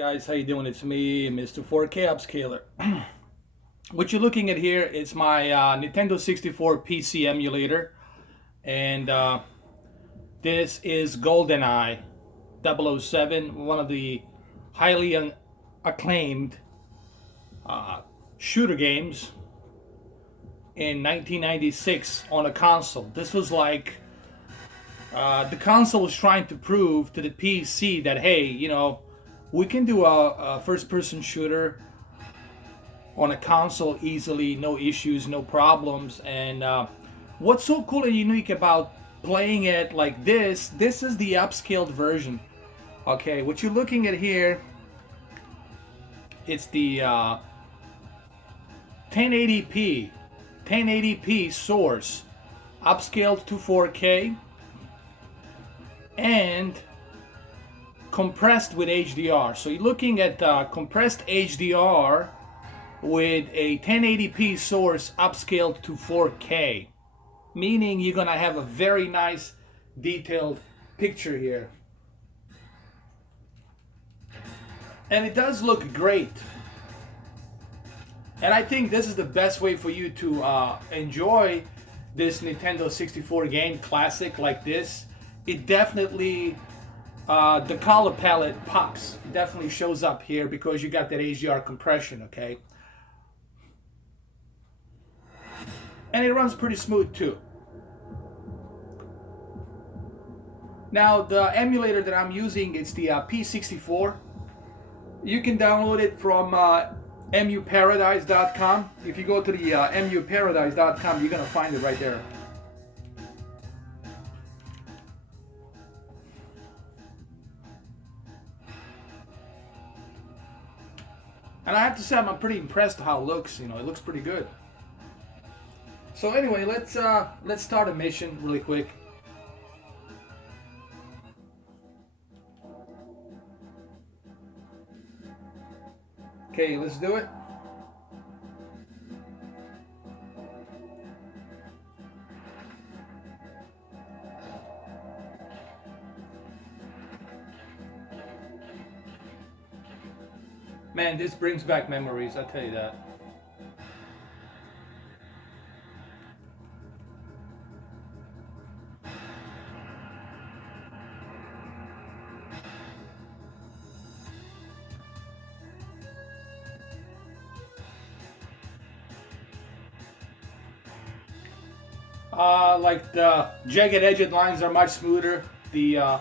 Guys, how you doing? It's me, Mr. 4K Upscaler. What you're looking at here is my Nintendo 64 PC emulator, and this is GoldenEye 007, one of the highly acclaimed shooter games in 1996 on a console. This was like the console was trying to prove to the PC that, hey, we can do a first-person shooter on a console easily, no issues, no problems. And what's so cool and unique about playing it like this is the upscaled version. Okay, what you're looking at here, it's the 1080p source, upscaled to 4K, and compressed with HDR. So you're looking at compressed HDR with a 1080p source upscaled to 4K, meaning you're gonna have a very nice detailed picture here. And it does look great. And I think this is the best way for you to enjoy this Nintendo 64 game classic like this. It definitely, the color palette pops. It definitely shows up here because you got that HDR compression, okay? And it runs pretty smooth too. Now the emulator that I'm using is the P64. You can download it from muparadise.com. If you go to the muparadise.com, you're gonna find it right there. And I have to say, I'm pretty impressed how it looks. It looks pretty good. So anyway, let's start a mission really quick. Okay, let's do it. Man, this brings back memories, I tell you that. Like the jagged edged lines are much smoother. The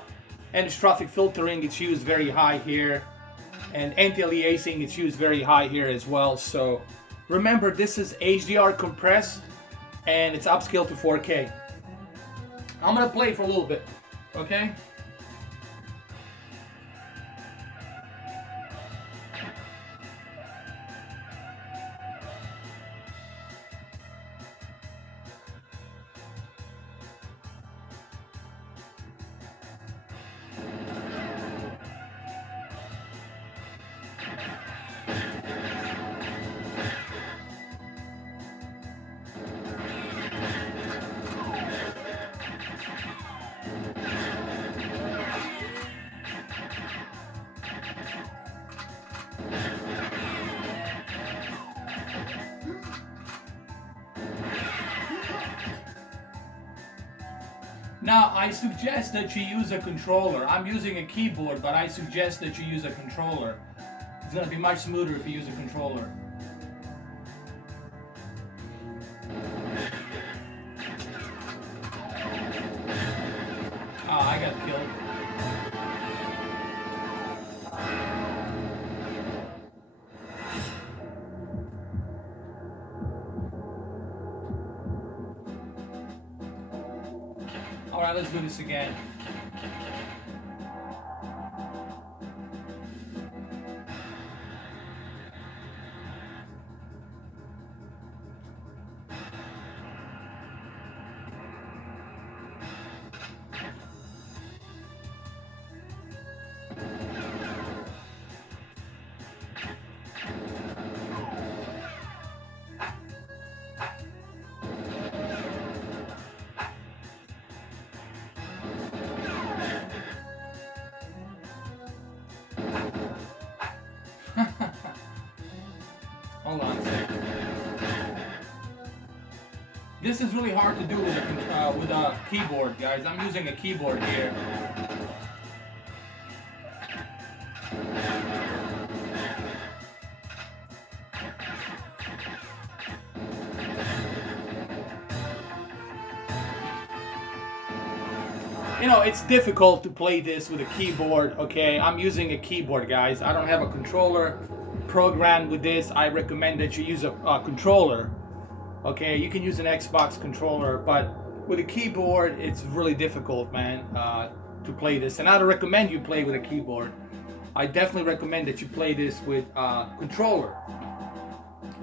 anisotropic filtering, it's used very high here. And anti-aliasing, it's used very high here as well. So remember, this is HDR compressed and it's upscaled to 4K. I'm gonna play for a little bit, okay? Now, I suggest that you use a controller. I'm using a keyboard, but I suggest that you use a controller. It's going to be much smoother if you use a controller. Ah, I got killed. Alright, let's do this again. Hold on a second. This is really hard to do with a keyboard, guys. I'm using a keyboard here. You know, it's difficult to play this with a keyboard, okay? I'm using a keyboard, guys. I don't have a controller programmed with this. I recommend that you use a controller, okay? You can use an Xbox controller, but with a keyboard, it's really difficult, man, to play this. And I don't recommend you play with a keyboard. I definitely recommend that you play this with a controller,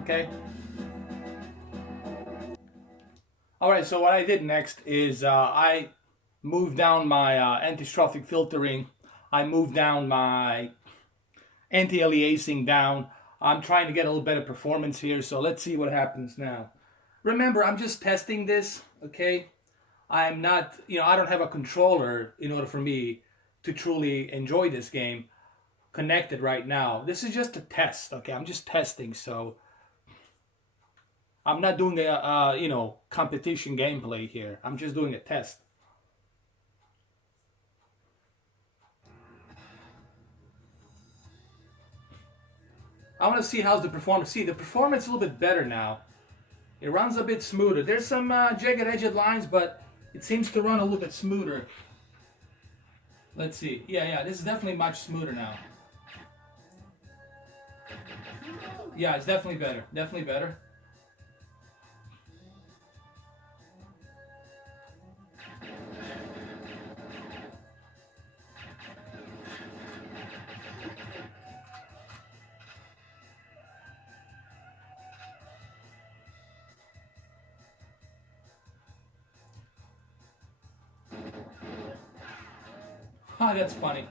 okay? Alright, so what I did next is I moved down my anti-strophic filtering. I moved down my anti-aliasing down. I'm trying to get a little better performance here, so let's see what happens now. Remember, I'm just testing this, okay? I'm not, you know, I don't have a controller in order for me to truly enjoy this game connected right now. This is just a test, okay? I'm just testing, so I'm not doing a you know, competition gameplay here. I'm just doing a test. I want to see how's the performance. See, the performance is a little bit better now. It runs a bit smoother. There's some jagged edged lines, but it seems to run a little bit smoother. Let's see. Yeah, this is definitely much smoother now. Yeah, it's definitely better. Definitely better. Ah, that's funny.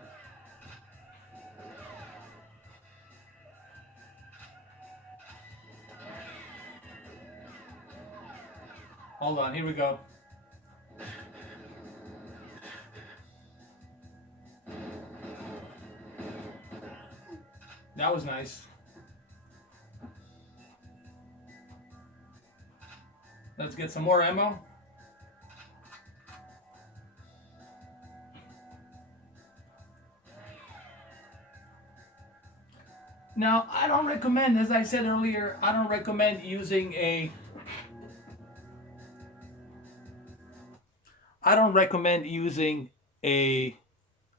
Hold on, here we go. That was nice. Let's get some more ammo. Now, I don't recommend, as I said earlier, I don't recommend using a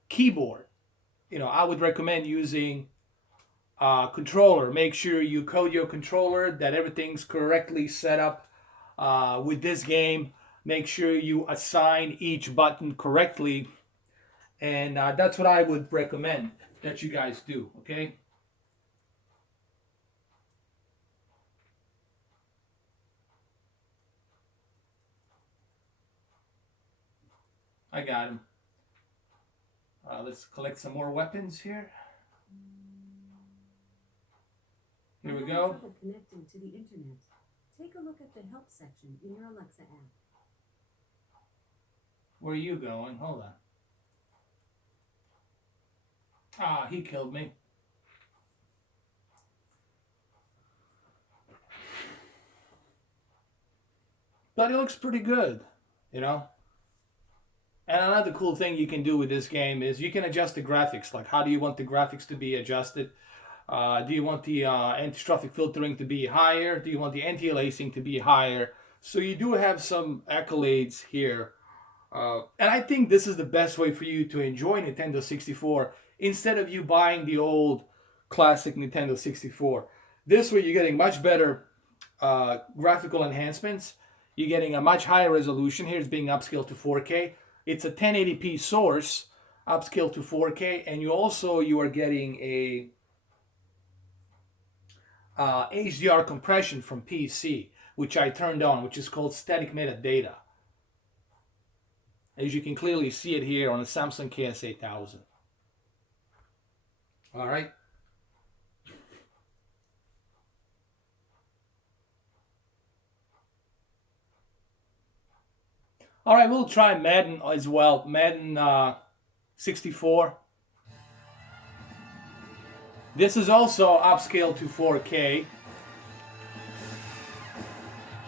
keyboard. You know, I would recommend using a controller. Make sure you code your controller, that everything's correctly set up with this game. Make sure you assign each button correctly. And that's what I would recommend that you guys do, okay? I got him. Let's collect some more weapons here. Here we go. Connecting to the internet. Take a look at the help section in your Alexa app. Where are you going? Hold on. Ah, he killed me. But it looks pretty good, you know? And another cool thing you can do with this game is you can adjust the graphics. Like, how do you want the graphics to be adjusted? Do you want the anti-strophic filtering to be higher? Do you want the anti-aliasing to be higher? So you do have some accolades here. And I think this is the best way for you to enjoy Nintendo 64 instead of you buying the old classic Nintendo 64. This way you're getting much better graphical enhancements. You're getting a much higher resolution. Here it's being upscaled to 4K. It's a 1080p source, upscaled to 4K, and you are getting a HDR compression from PC, which I turned on, which is called static metadata. As you can clearly see it here on the Samsung KS8000. All right. All right, we'll try Madden as well. Madden 64. This is also upscaled to 4K.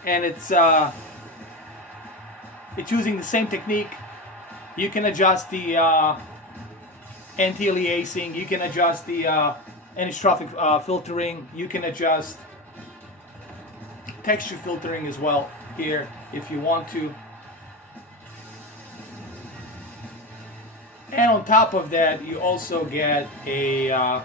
and it's using the same technique. You can adjust the anti-aliasing, you can adjust the anisotropic filtering, you can adjust texture filtering as well here if you want to. And on top of that, you also get a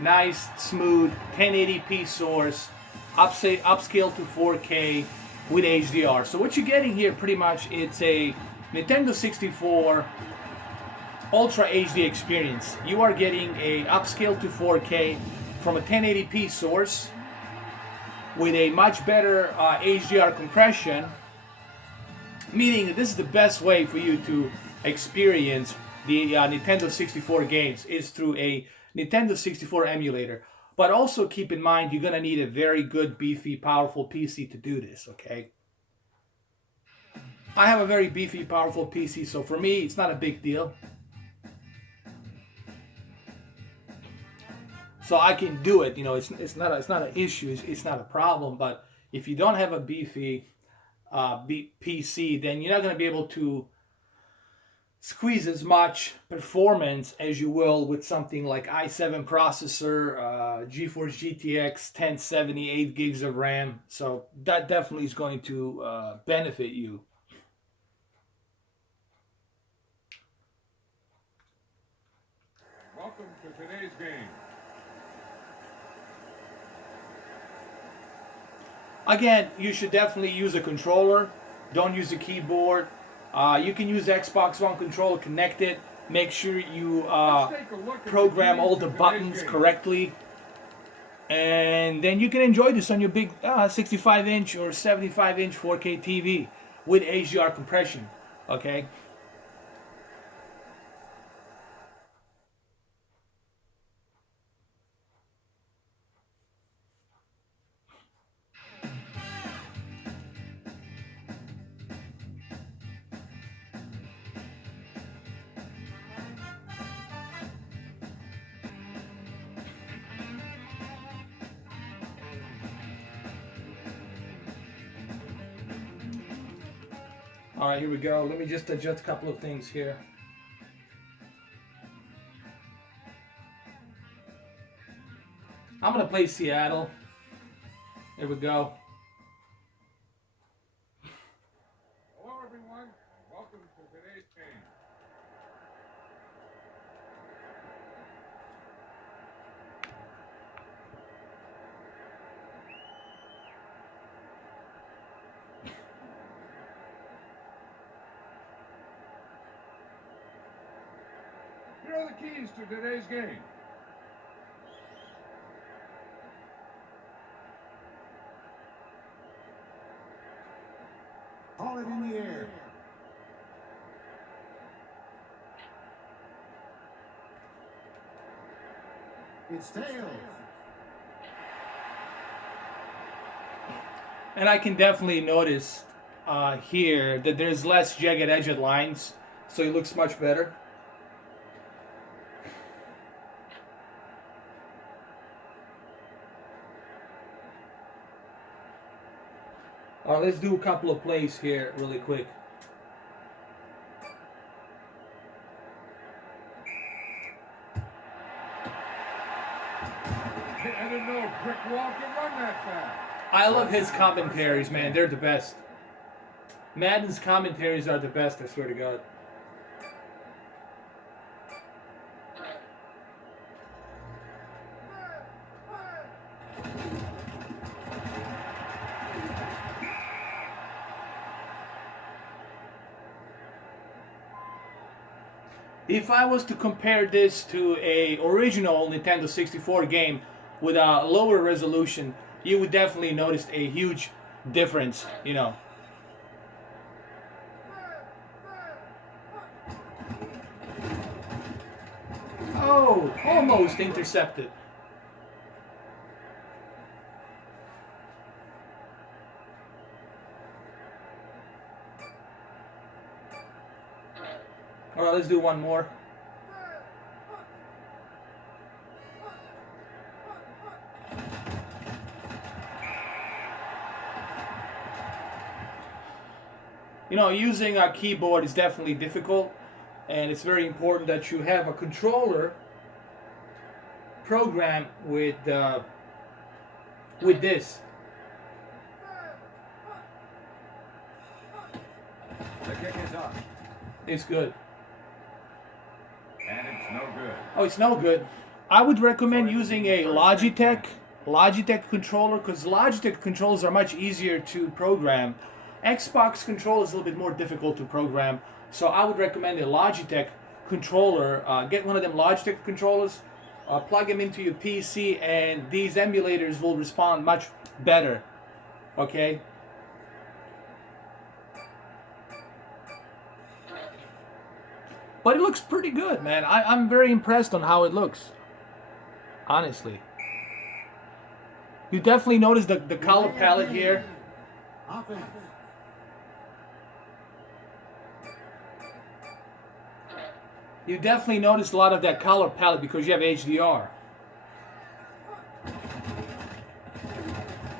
nice, smooth 1080p source, upscale to 4K with HDR. So what you're getting here, pretty much, it's a Nintendo 64 Ultra HD experience. You are getting a upscale to 4K from a 1080p source with a much better HDR compression, meaning that this is the best way for you to experience the Nintendo 64 games is through a Nintendo 64 emulator. But also keep in mind, you're going to need a very good, beefy, powerful PC to do this, okay? I have a very beefy, powerful PC, so for me, it's not a big deal. So I can do it, you know, it's not an issue, it's not a problem. But if you don't have a beefy PC, then you're not going to be able to squeeze as much performance as you will with something like i7 processor, GeForce GTX 1070, 8 gigs of RAM. So that definitely is going to benefit you. Welcome to today's game. Again, you should definitely use a controller. Don't use a keyboard. You can use Xbox One controller, connect it. Make sure you program all the buttons correctly. And then you can enjoy this on your big 65-inch or 75-inch 4K TV with HDR compression. Okay? All right, here we go. Let me just adjust a couple of things here. I'm going to play Seattle. Here we go. Hello, everyone. Welcome to today's game. Here are the keys to today's game. Haul it in the air. It's tails. And I can definitely notice here that there's less jagged edged lines, so it looks much better. All right, let's do a couple of plays here really quick. I didn't know a brick wall could run that fast. I love his commentaries, man. They're the best. Madden's commentaries are the best, I swear to God. If I was to compare this to a original Nintendo 64 game with a lower resolution, you would definitely notice a huge difference, you know. Oh, almost intercepted. All right, let's do one more. You know, using a keyboard is definitely difficult, and it's very important that you have a controller program with this. The kick is up, It's good. and it's no good. Oh, it's no good. I would recommend using a Logitech controller, because Logitech controllers are much easier to program. Xbox controller is a little bit more difficult to program, so I would recommend a Logitech controller. Get one of them Logitech controllers, plug them into your PC, and these emulators will respond much better. Okay. But it looks pretty good, man. I'm very impressed on how it looks. Honestly. You definitely notice the color palette here. Offense. You definitely notice a lot of that color palette because you have HDR.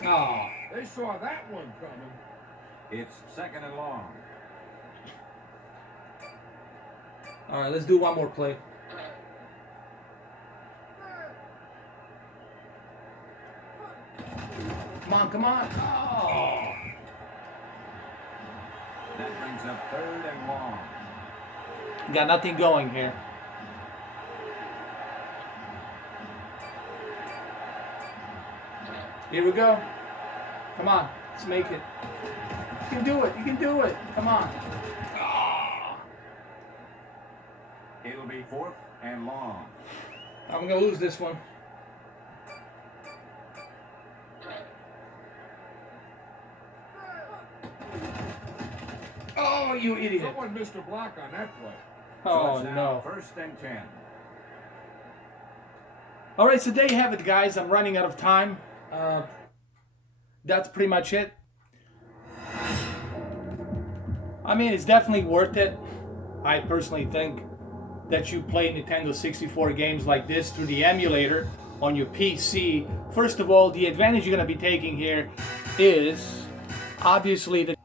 Oh. They saw that one coming. It's second and long. All right, let's do one more play. Come on, come on. Oh. That brings up third and long. Got nothing going here. Here we go. Come on, let's make it. You can do it. You can do it. Come on. Oh. It'll be fourth and long. I'm gonna lose this one. Oh, you idiot. Someone missed a block on that play. Oh, So it's now no. First and 10. All right, so there you have it, guys. I'm running out of time. That's pretty much it. I mean, it's definitely worth it. I personally think that you play Nintendo 64 games like this through the emulator on your PC. First of all, the advantage you're going to be taking here is obviously that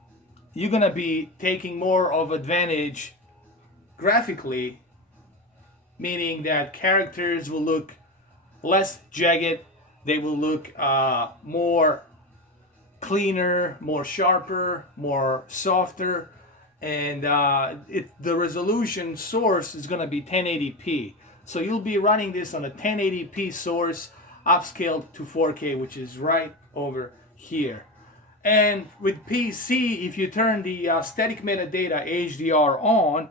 you're going to be taking more of advantage graphically, meaning that characters will look less jagged, they will look more cleaner, more sharper, more softer, and the resolution source is going to be 1080p. So you'll be running this on a 1080p source, upscaled to 4K, which is right over here. And with PC, if you turn the static metadata HDR on,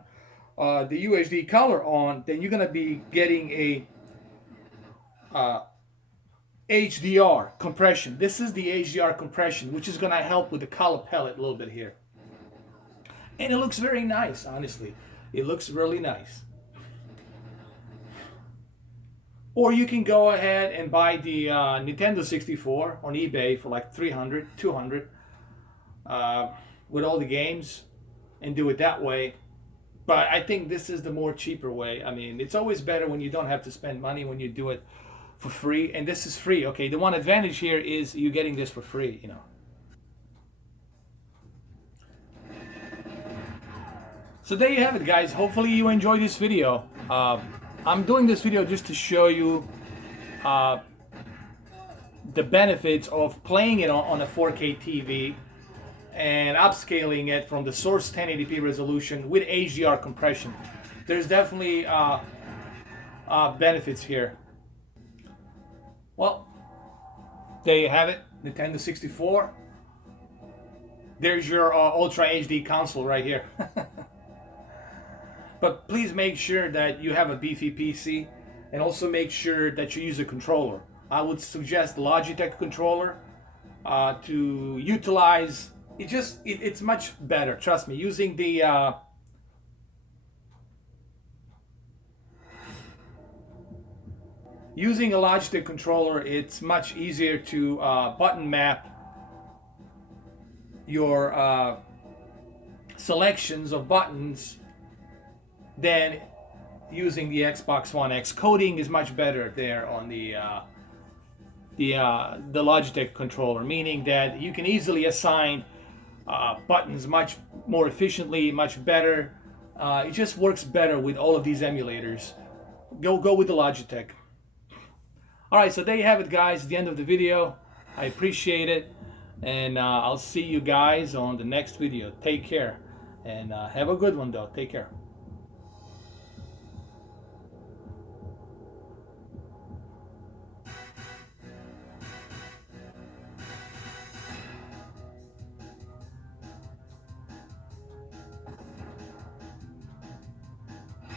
the UHD color on, then you're going to be getting a HDR compression. This is the HDR compression, which is going to help with the color palette a little bit here. And it looks very nice, honestly. It looks really nice. Or you can go ahead and buy the Nintendo 64 on eBay for like 300, 200 with all the games and do it that way. But I think this is the more cheaper way. I mean, it's always better when you don't have to spend money, when you do it for free. And this is free. Okay, the one advantage here is you're getting this for free, you know. So there you have it, guys. Hopefully you enjoyed this video. I'm doing this video just to show you the benefits of playing it on a 4K TV and upscaling it from the source 1080p resolution with HDR compression. There's definitely benefits here. Well, there you have it, Nintendo 64. There's your Ultra HD console right here. But please make sure that you have a beefy PC, and also make sure that you use a controller. I would suggest the Logitech controller to utilize. It's much better. Trust me. Using the using a Logitech controller, it's much easier to button map your selections of buttons than using the Xbox One X. Coding is much better there on the Logitech controller, meaning that you can easily assign buttons much more efficiently, much better. It just works better with all of these emulators. Go with the Logitech. Alright, so there you have it, guys, the end of the video. I appreciate it, and I'll see you guys on the next video. Take care, and have a good one though. Take care.